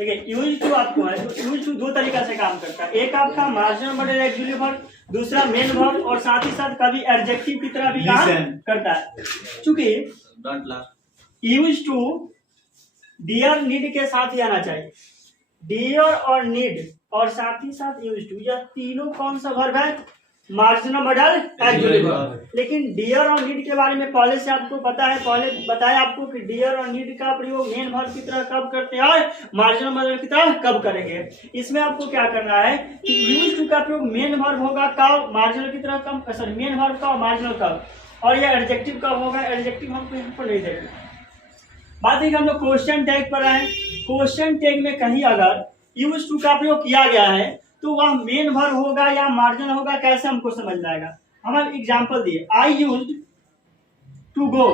ठीक है। Use to आपको है तो यूज टू दो तरीका से काम करता है, एक आपका मार्जिनल मॉडल एक्चुअली वर्ब, दूसरा मेन वर्ब, और साथ ही साथ कभी एडजेक्टिव की तरह भी काम करता है। चूंकि यूज टू डियर नीड के साथ ही आना चाहिए, डियर और नीड और साथ ही साथ यूज टू, यह तीनों कौन सा वर्ब है, मार्जिनल मॉडल एक्चुअली वर्ब। लेकिन डियर और नीड के बारे में पहले से आपको पता है, पहले बताया आपको कि डियर और नीड का प्रयोग मेन वर्ब की तरह कब करते हैं और मार्जिनल मॉडल की तरह कब करेंगे। इसमें आपको क्या करना है कि यूज टू का प्रयोग मेन वर्ब होगा कब, मार्जिनल की तरह कब, सॉरी मेन वर्ब का और मार्जिनल कब, और यह एडजेक्टिव कब होगा, एडजेक्टिव हमको यहाँ पर नहीं देखेंगे। बात है कि हम लोग क्वेश्चन टैग पर आए, क्वेश्चन टैग में कहीं अगर यूज टू का प्रयोग किया गया है तो वह मेन वर्ब होगा या मार्जिनल होगा, कैसे हमको समझ जाएगा। हम एग्जांपल दिए, I used to go,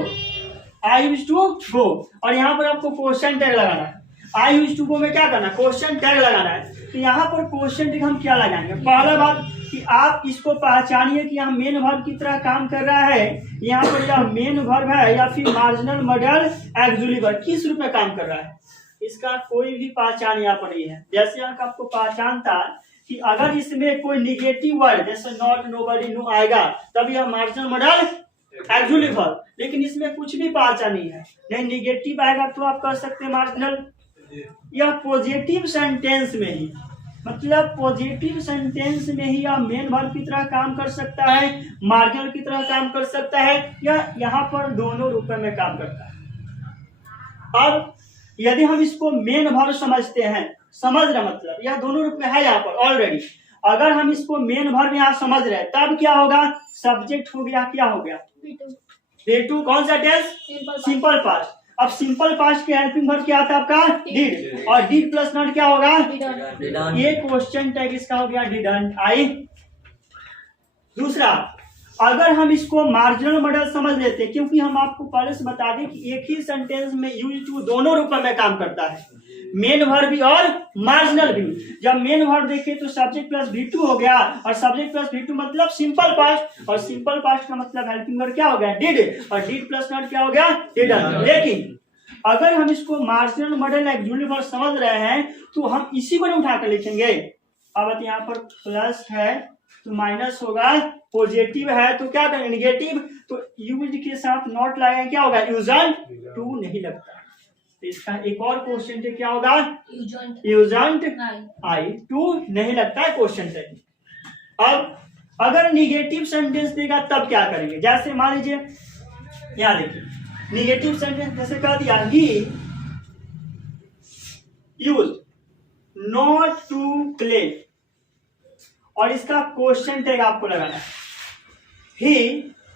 I used to go, और यहाँ पर आपको क्वेश्चन टैग लगाना है। आई यूज्ड टू गो में क्या करना है, क्वेश्चन टैग लगाना है। तो यहाँ पर क्वेश्चन टैग हम क्या लगाएंगे, पहला बात कि आप इसको पहचानिए कि यहाँ मेन वर्ब की तरह काम कर रहा है, यहाँ पर यह मेन वर्ब है या फिर मार्जिनल मॉडल एक्चुअली वर्ब, किस रूप में काम कर रहा है, इसका कोई भी पहचान यहाँ पर नहीं है। जैसे यहाँ का आपको पहचान था कि अगर इसमें कोई निगेटिव वर्ड जैसे नॉट, नोबडी, नो आएगा तब यह मार्जिनल मॉडल एक्चुअली वर्ब, लेकिन इसमें कुछ भी पहचान नहीं है, नहीं निगेटिव आएगा तो आप कर सकते हैं मार्जिनल। यह पॉजिटिव सेंटेंस में ही, मतलब पॉजिटिव सेंटेंस में ही यह मेन वर्ब की तरह काम कर सकता है, मार्जिनल की तरह काम कर सकता है, या यहाँ पर दोनों रूप में काम करता है। अब यदि हम इसको मेन वर्ब समझते हैं, समझ रहे मतलब यह दोनों रूप में है यहाँ पर ऑलरेडी, अगर हम इसको मेन वर्ब यहाँ समझ रहे हैं तब क्या होगा, सब्जेक्ट हो गया, क्या हो गया V2, कौन सा टेंस, सिंपल पास्ट। अब सिंपल पास्ट के हेल्पिंग वर्ब क्या आता है आपका, डिड, और डिड प्लस नॉट क्या होगा, ये क्वेश्चन टैग इसका हो गया डिडंट आई। दूसरा, अगर हम इसको मार्जिनल मॉडल समझ लेते, क्योंकि हम आपको पहले से बता दें कि एक ही सेंटेंस में यूज टू दोनों रूप में काम करता है, मेन वर्ब भी और मार्जिनल भी। जब मेन वर्ब देखे तो सब्जेक्ट प्लस V2 हो गया, और सब्जेक्ट प्लस V2 मतलब सिंपल पास्ट, और सिंपल पास्ट का मतलब हेल्पिंग वर्ब क्या हो गया, डिड, और डिड प्लस नॉट क्या हो गया, डिडंट। लेकिन अगर हम इसको मार्जिनल मॉडल एक्चुअली वर्ब समझ रहे हैं तो हम इसी को उठाकर लिखेंगे। अब यहाँ पर प्लस है तो माइनस होगा, पॉजिटिव है तो क्या करें, निगेटिव, तो यूज के साथ नॉट लगाएंगे, क्या होगा, यूजंट टू नहीं लगता। तो इसका एक और क्वेश्चन टैग क्या होगा, यूजंट आई टू नहीं लगता है क्वेश्चन टैग। अब अगर निगेटिव सेंटेंस देगा तब क्या करेंगे, जैसे मान लीजिए यहाँ देखिए निगेटिव सेंटेंस जैसे कह दिया, he use not to play, और इसका क्वेश्चन टैग आपको लगाना है, he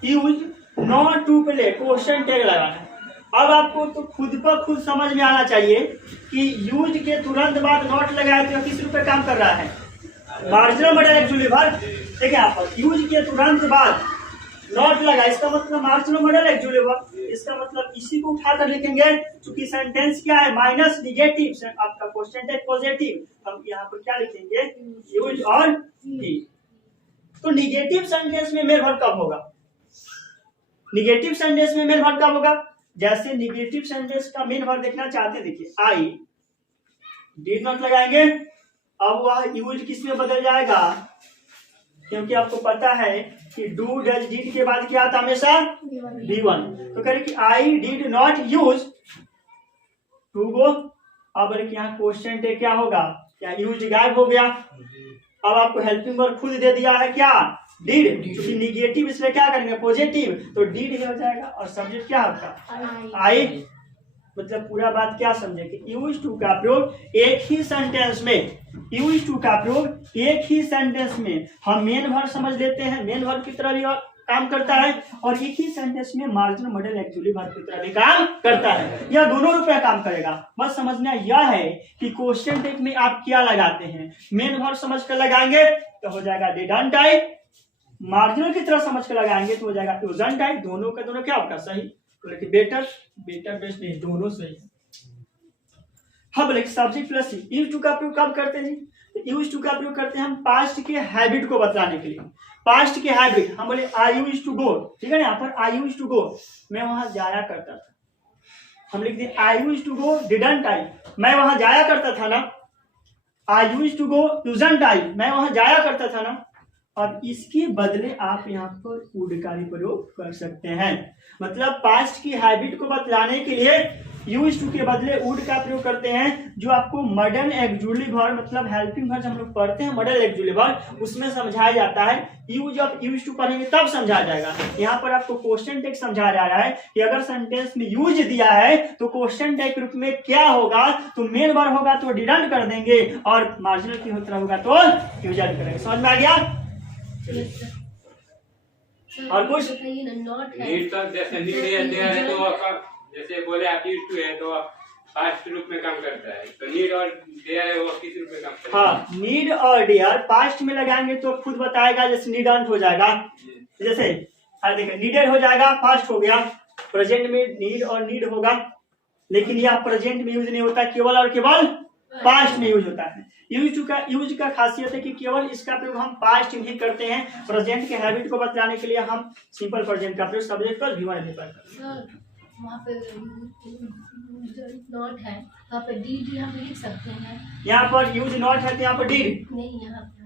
use not to play, question tag लगाना है। अब आपको तो खुद पर खुद समझ में आना चाहिए कि यूज के तुरंत बाद नॉट लगाए तो किस रूप में काम कर रहा है, मार्जिनल मॉडल एक्चुअली वर्ब। देखिए यहाँ पर यूज के तुरंत बाद नॉट लगा, इसका मतलब मार्जिनल मॉडल एक्चुअली वर्ब, इसका मतलब इसी को उठाकर लिखेंगे, क्योंकि सेंटेंस क्या है, माइनस निगेटिव, आपका क्वेश्चन टैग पॉजिटिव, हम यहाँ पर क्या लिखेंगे, यूज और ही। तो निगेटिव सेंटेंस में मेन वर्ब कब होगा, निगेटिव सेंटेंस में मेन वर्ब कब होगा, जैसे निगेटिव सेंटेंस का मेन वर्ब देखना चाहते हैं, देखिए आई डिड नॉट लगाएंगे, अब वह यूज किस में बदल जाएगा, क्योंकि आपको पता है कि डू डज डिड के बाद क्या आता हमेशा, V1, तो करें कि I did not use to go. अब यहाँ क्वेश्चन टैग क्या होगा, क्या यूज गायब हो गया, अब आपको हेल्पिंग वर्ब खुद दे दिया है क्या, डिड, क्योंकि निगेटिव इसलिए क्या करेंगे, पॉजिटिव, तो डिड हो जाएगा, और सब्जेक्ट क्या आपका आई। मतलब पूरा बात क्या समझे कि यूज टू का प्रयोग एक ही सेंटेंस में, यूज टू का प्रयोग एक ही सेंटेंस में हम मेन वर्ब समझ लेते हैं, मेन वर्ब की तरह भी काम करता है, और एक ही सेंटेंस में मार्जिनल मॉडल एक्चुअली वर्ब की तरह भी काम करता है, यह दोनों रूप में काम करेगा। बस समझना यह है कि क्वेश्चन टैग में आप क्या लगाते हैं, मेन वर्ब समझ कर लगाएंगे तो हो जाएगा डिडंट आई, मार्जिनल की तरह समझ कर लगाएंगे तो हो जाएगा यूजंट आई, दोनों का दोनों क्या होगा, सही, तो लेकिन बेटर बेस्ट नहीं, दोनों सही है। हाँ बोले सब्जेक्ट प्लस यूज टू का प्रयोग कब करते हैं जी, यूज टू का प्रयोग करते हैं हम पास्ट के हैबिट को बतलाने के लिए, पास्ट के हैबिट, हम बोले आई यूज टू गो, ठीक है ना, यहाँ पर आई यूज टू गो, मैं वहां जाया करता था, हम लिख दिए I use to go didn't I, मैं वहां जाया करता था ना, आई यूज्ड टू गो यूजंट आई, मैं वहां जाया करता था ना। अब इसके बदले आप यहाँ पर वुड का भी प्रयोग कर सकते हैं। मतलब पास्ट की हैबिट को बतलाने के लिए यूज टू के बदले वुड का प्रयोग करते हैं, जो आपको मॉडर्न एक्सक्लूसिव वर्ब मतलब हेल्पिंग वर्ब हम लोग पढ़ते हैं मॉडर्न एक्सक्लूसिव वर्ब, उसमें समझाया जाता है। यूज ऑफ यूज टू पढ़ेंगे तब समझा जाएगा। यहाँ पर आपको क्वेश्चन टैग समझा जा रहा है कि अगर सेंटेंस में यूज दिया है तो क्वेश्चन टैग के रूप में क्या होगा, तो मेन वर्ब होगा तो डिडंट कर देंगे, और मार्जिनल की होता होगा तो यूजर करेंगे। समझ में आ गया? और कुछ नीड का जैसे नीड है तो जैसे बोले आप यूज टू है तो आप पास्ट रूप में काम करता है, तो नीड और डेयर है वो किस रूप में काम करता है? हाँ, नीड और डेयर पास्ट में लगाएंगे तो खुद बताएगा, जैसे नीडंट हो जाएगा, जैसे देखिए नीडेड हो जाएगा, पास्ट हो गया। प्रेजेंट में नीड और नीड होगा, लेकिन यह प्रेजेंट में यूज नहीं होता, केवल और केवल पास्ट में यूज होता है। यूज का खासियत है कि केवल इसका प्रयोग हम पास्ट में ही करते हैं। प्रेजेंट के हैबिट को बतलाने के लिए हम सिंपल प्रेजेंट का प्रयोग सब्जेक्ट पर भी वहाँ पे नॉट है, वहाँ पे डीड यहाँ पे लिख सकते हैं। यहाँ पर यूज नॉट है तो यहाँ पर डीड नहीं, यहाँ पर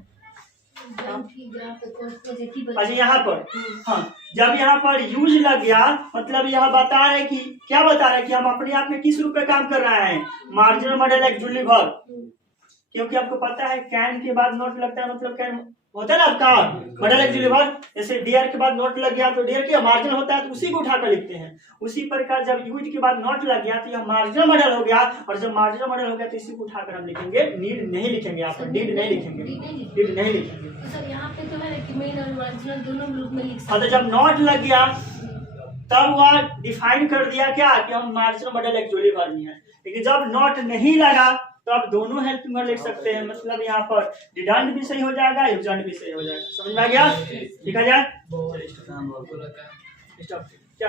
अच्छा यहाँ पर हाँ, जब यहाँ पर यूज लग गया मतलब यह बता रहे कि क्या बता रहे कि हम अपने आप में किस रूप में काम कर रहे हैं, मार्जिनल मॉडल एक्सक्लूसिव वर्ब। क्योंकि आपको पता है कैन के बाद नॉट लगता है, मतलब कैन होता है ना आपका मॉडल एक्सक्लूसिव वर्ब। जैसे डियर के बाद नॉट लग गया तो डियर के मार्जिनल होता है तो उसी को उठाकर लिखते हैं। उसी प्रकार जब यूज के बाद नॉट लग गया तो यह मार्जिनल मॉडल हो गया, और जब मार्जिनल मॉडल हो गया तो इसी को उठाकर हम लिखेंगे, नीड नहीं लिखेंगे, यहाँ पर नीड नहीं लिखेंगे, नीड नहीं लिखेंगे। तो सर यहाँ पे तो है कि मेन और मार्जिनल दोनों रूप में लिख सकते हैं। जब नॉट लग गया तब वह डिफाइन कर दिया क्या कि हम मार्जिनल मॉडल एक्सक्लूसिव वर्ब नहीं है। लेकिन जब नॉट नहीं लगा तो आप दोनों हेल्पिंग वर्ब लिख सकते हैं। मतलब यहाँ पर डिडंट भी सही हो जाएगा, यूजंट भी सही हो जाएगा। समझ में आ गया? ठीक है जाए क्या